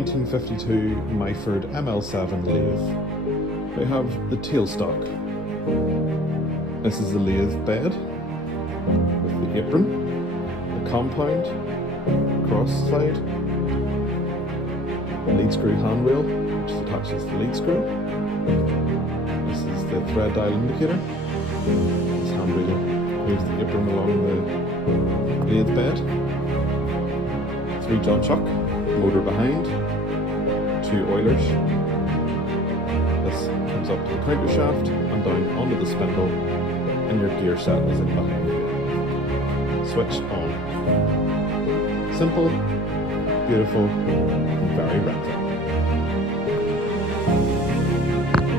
1952 Myford ML7 lathe. We have the tailstock. This is the lathe bed with the apron, the compound, cross slide, the lead screw handrail which attaches the lead screw. This is the thread dial indicator. This handrail moves the apron along the lathe bed. 3 John chuck, motor behind, 2 oilers. This comes up to the counter shaft and down onto the spindle, and your gear set is in behind. Switch on. Simple, beautiful, and very rental.